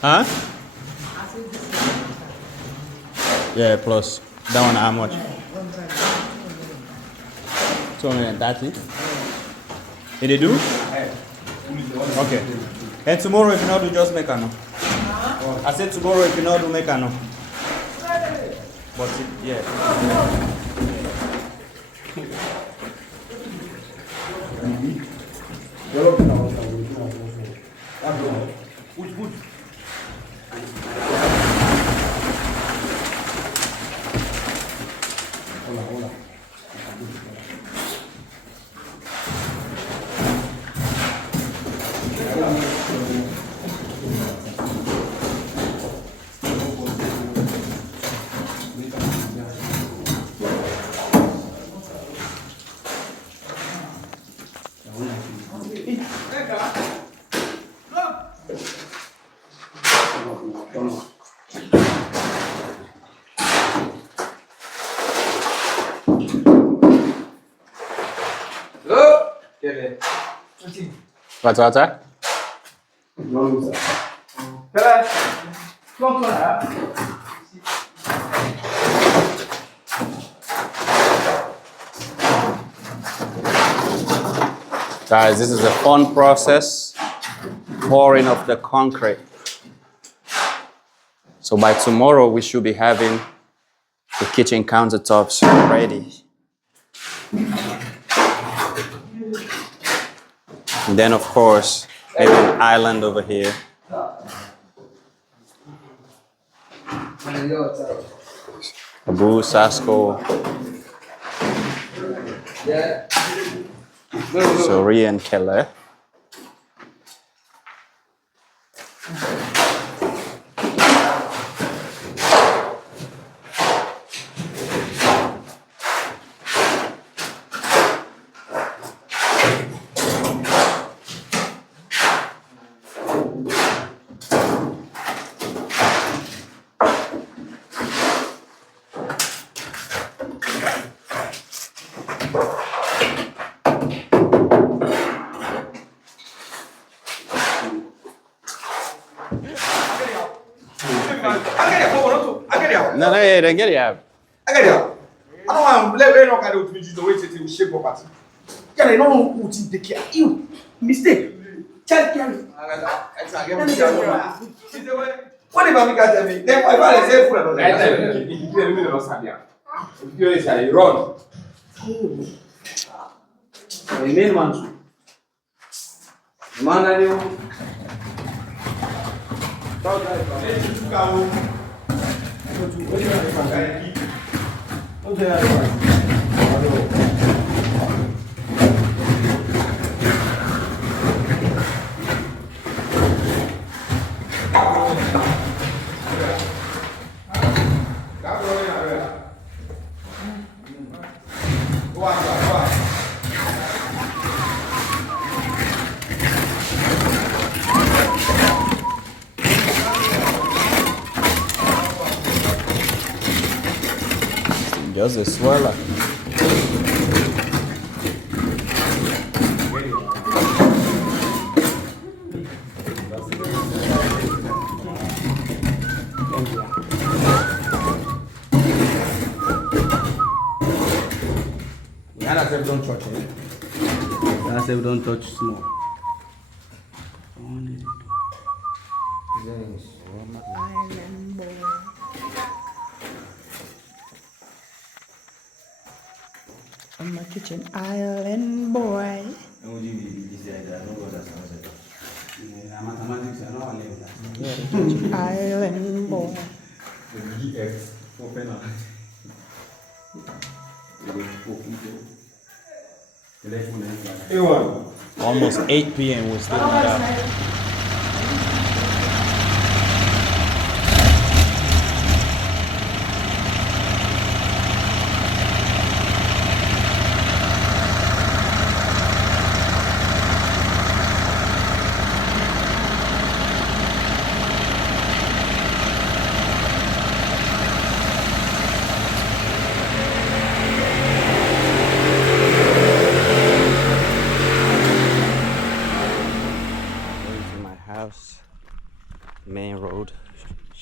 Huh? Yeah, plus that one how much? 230. Did they do? Okay. And tomorrow if you not do just make a no. I said tomorrow if you not do make a no. But yeah. Good. Hola. What's that? Guys, this is a fun process, pouring of the concrete. So by tomorrow, we should be having the kitchen countertops ready. And then, of course, maybe an island over here. Abu, Sasko, Sori, and Keller. No, don't get it out. I get it. I don't want to let no kind of to wait till you shape property. Yeah, no who will take care. You mistake. Child care. What if I make tell me? Then I say food. I tell you, you don't sabia. You say run. The main one. Man, I know. Just a swirler. Don't touch it. That's if don't touch small. On my kitchen island, boy. Island, boy. Almost 8 p.m. We're still not up.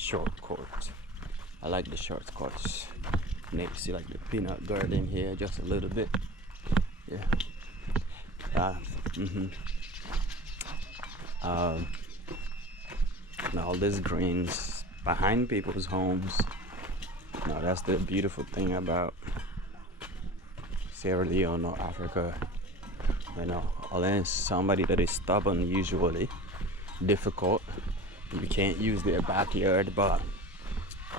short court. I like the short courts. And you see like the peanut garden here just a little bit. Yeah. And all these greens behind people's homes. Now that's the beautiful thing about Sierra Leone or Africa. You know, unless somebody that is stubborn, usually difficult, you can't use their backyard. But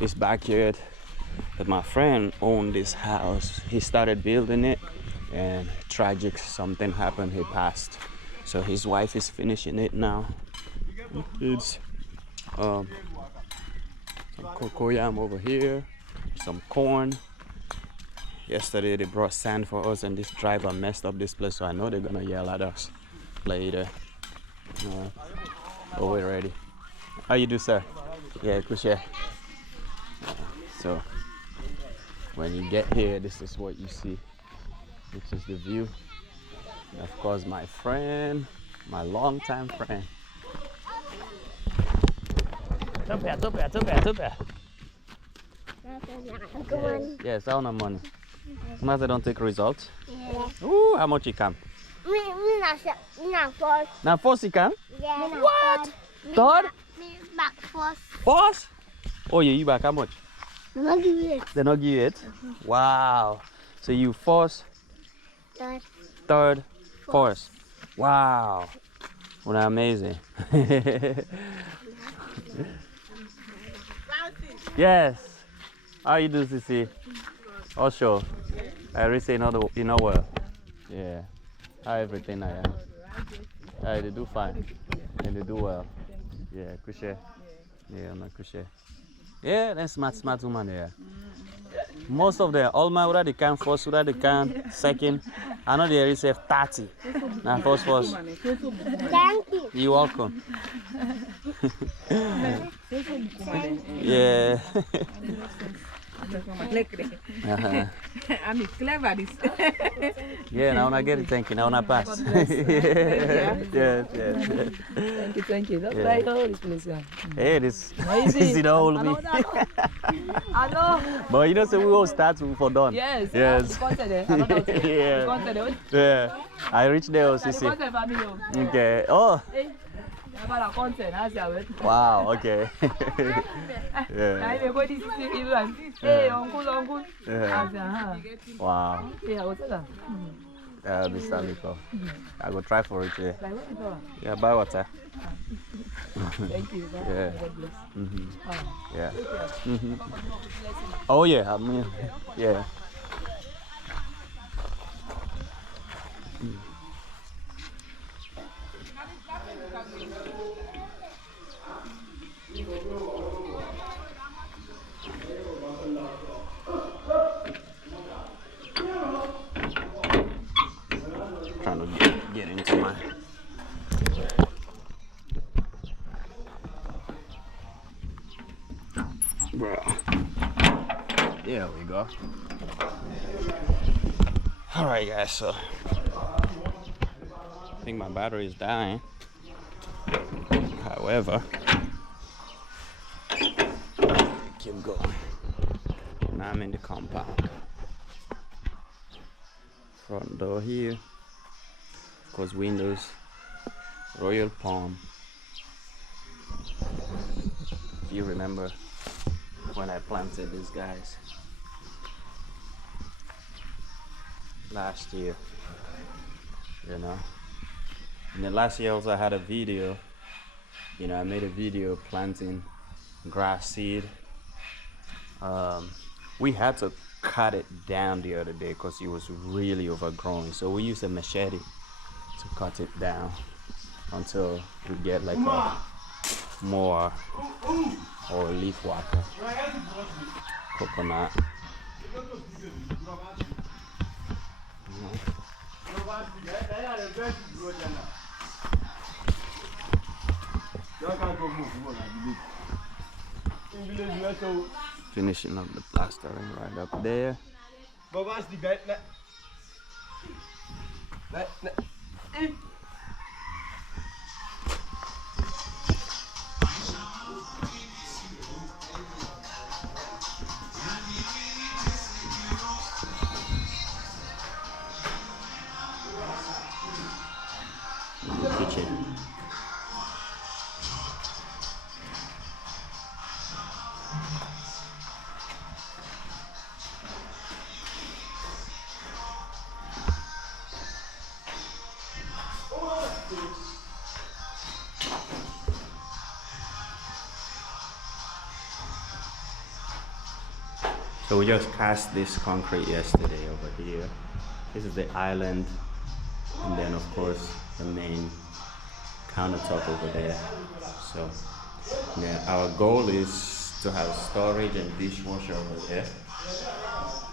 this backyard that my friend owned, this house, he started building it, and tragic something happened. He passed, so his wife is finishing it now. It's some cocoyam over here, some corn. Yesterday they brought sand for us, and this driver messed up this place, so I know they're gonna yell at us later. But we're ready. How you do, sir? Yeah, kushe. So when you get here, this is what you see. This is the view. And of course, my friend, my longtime friend. Yes, I want money. Master don't take results. Yeah. Ooh, how much you come? Me not first. Now first you come? Yeah. What? Third? Me back first. First? Oh yeah, you back how much? I'm not give it. They not give you it? Wow. So you first, Third. third, fourth. Wow. Well, amazing. Yes. How you do, Sissy? Oh sure. I really say you know well. Yeah. How everything I am. They do fine. And they do well. Yeah, kushe. Yeah, I'm a kushe. Yeah, that's smart woman there. Most of them, all my already can first, already can second. I know they receive 30. Now first. Thank you. You're welcome. Yeah. I'm clever. This. Yeah, now I get it. Thank you. Now I pass. Yes. Thank you. That's Yeah. right. All this place. Hey, this easy to hold me. I know. But you know, so we all start for done. Yes. Yes. Yeah. Yeah. I reached there, Sissy. Okay. Oh. Wow. Okay. Yeah. Hey, uncle. Yeah. Wow. Yeah, what's that? This time I go try for it. Yeah. Yeah. Buy water. Thank you. Yeah. God bless. Yeah. Oh yeah. I mean, yeah. Trying to get into my there we go. All right, guys. So I think my battery is dying. However, keep going. Now I'm in the compound. Front door here. Of course, windows. Royal palm. If you remember when I planted these guys last year, you know. And then last year also I had a video. You know, I made a video planting grass seed. We had to cut it down the other day because it was really overgrown. So we used a machete to cut it down until we get like a more or leaf water coconut. Finishing up the plastering right up there. So we just cast this concrete yesterday over here. This is the island, and then of course the main countertop over there. So yeah, our goal is to have storage and dishwasher over there.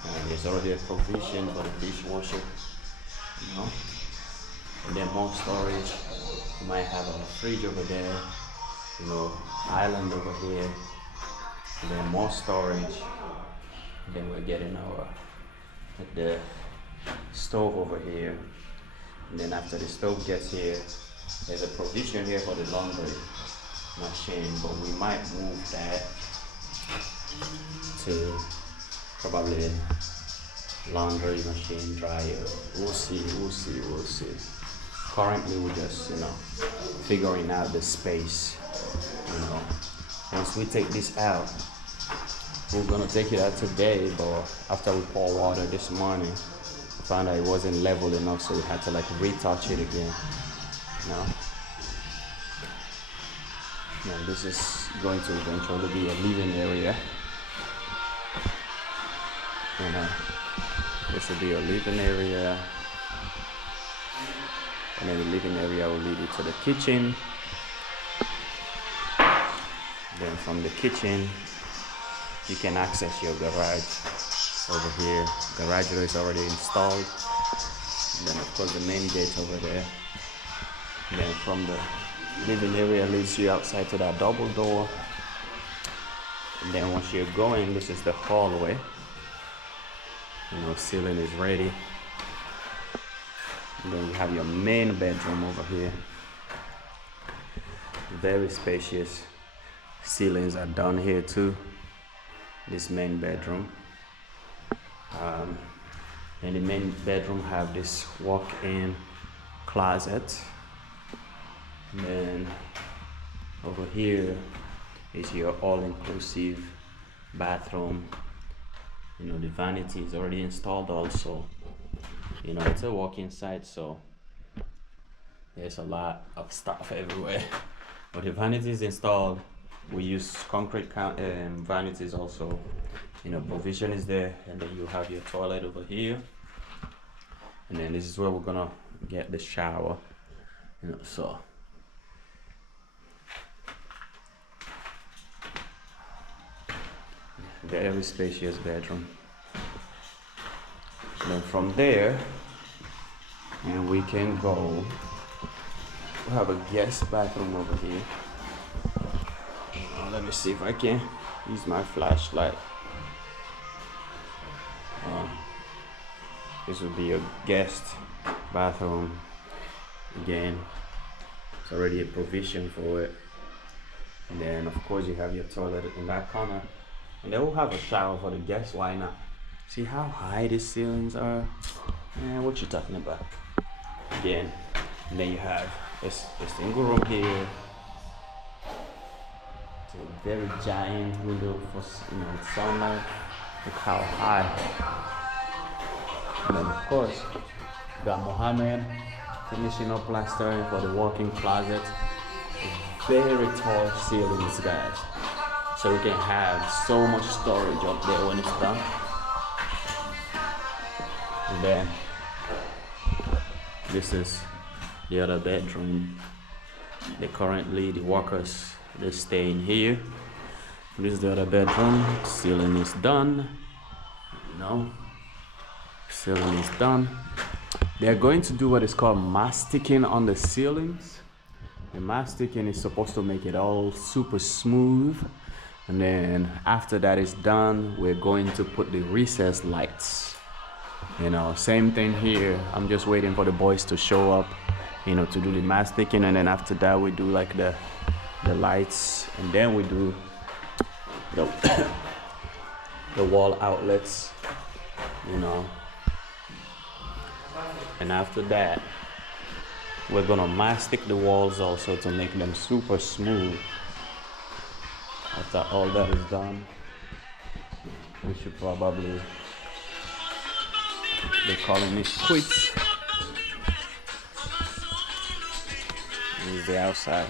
And there's already a provision for the dishwasher, you know. And then more storage. We might have a fridge over there, you know, island over here. And then more storage. And then we're getting the stove over here. And then after the stove gets here, there's a provision here for the laundry machine, but we might move that to probably laundry machine, dryer. We'll see. Currently we're just, you know, figuring out the space, you know. Once we take this out, we're gonna take it out today, but after we pour water this morning, we found out it wasn't level enough, so we had to like retouch it again, you know. And this is going to eventually be a living area, you know. This will be a living area, and then the living area will lead you to the kitchen. Then from the kitchen, you can access your garage over here. Garage door is already installed. And then of course the main gate over there. And then from the living area leads you outside to that double door. And then once you're going, this is the hallway. You know, ceiling is ready. And then you have your main bedroom over here. Very spacious. Ceilings are done here too. This main bedroom. And the main bedroom have this walk-in closet. And then over here is your all-inclusive bathroom. You know, the vanity is already installed also. You know, it's a walk-in site, so there's a lot of stuff everywhere. But the vanity is installed. We use concrete vanities also. You know, provision is there, and then you have your toilet over here. And then this is where we're gonna get the shower. You know, so very spacious bedroom. And then from there, and we can go. We have a guest bathroom over here. Let me see if I can use my flashlight. This would be a guest bathroom. Again, it's already a provision for it. And then of course you have your toilet in that corner. And then we'll have a shower for the guests, why not? See how high the ceilings are? Man, what you talking about? Again, and then you have this single room here. It's a very giant window for, you know, sunlight. Look how high. And then of course, we got Mohammed finishing up plastering for the walk-in closet. Very tall ceilings, guys. So we can have so much storage up there when it's done. And then this is the other bedroom. The workers, they stay in here. This is the other bedroom. Ceiling is done. No. Ceiling is done. They're going to do what is called masticing on the ceilings. The masticing is supposed to make it all super smooth. And then after that is done, we're going to put the recessed lights. You know, same thing here. I'm just waiting for the boys to show up, you know, to do the masticing. And then after that, we do like the lights. And then we do the wall outlets, you know. And after that, we're gonna mastic the walls also to make them super smooth. After all that is done, we should probably be calling it quits. This is the outside.